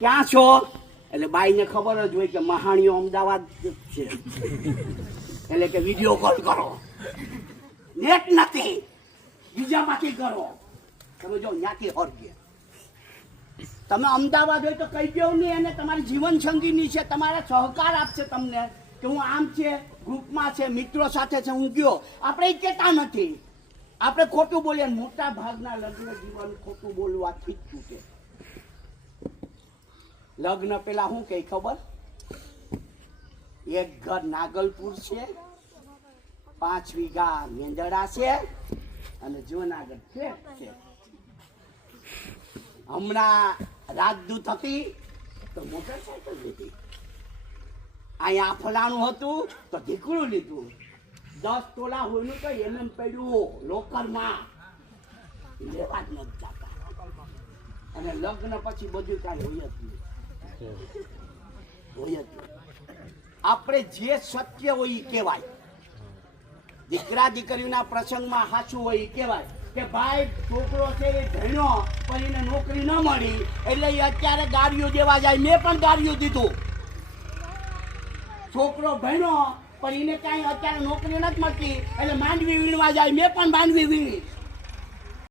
ક્યાં છો? એટલે બાઈને ખબર જ હોય કે મહાણીઓ અમદાવાદ છે, એટલે કે વિડીયો કોલ કરો, નેટ નથી, બીજામાંથી કરો. તમે જો ત્યાંથી હરગે તમે અમદાવાદ હોય તો કહી દો નહીં, અને તમારી જીવન સંગીની છે, તમારા સહકાર આપશે તમને કે હું આમ છે, ગ્રુપમાં છે, મિત્રો સાથે છે, હું ગયો. આપણે એ કહેતા નથી, આપણે ખોટું બોલીએ. મોટા ભાગના લગ્ન જીવન ખોટું બોલવાથી જ તૂટે. લગ્ન પેલા શું કે ખબર? એક ઘર નાગલપુર છે, 5 વીઘા મેંદડા છે, અને જૂનાગઢ ફ્લેટ છે. હમણાં રાજદૂત હતી તો મોટરસાયકલ લીધી, અહીંયા ફલાણું હતું તો દીકરું લીધું, 10 તોલા હોયનું તો એમ પડ્યું લોકરમાં, લેવા જ નથી જતા. અને લગ્ન પછી બધું કાંઈ હોય જ નહીં, હોય જ નહીં. આપણે જે સત્ય હોય એ કહેવાય. દીકરા દીકરીના પ્રસંગમાં સાચું હોય એ કહેવાય કે ભાઈ છોકરો છે એ ભણ્યો પણ એને નોકરી ન મળી એટલે એ અત્યારે ગાડીઓ દેવા જાય. મેં પણ ગાડીઓ દીધું. છોકરો ભણ્યો પણ એને કાંઈ અત્યારે નોકરી નથી મળતી એટલે માંડવી વીણવા જાય. મેં પણ માંડવી વીણી.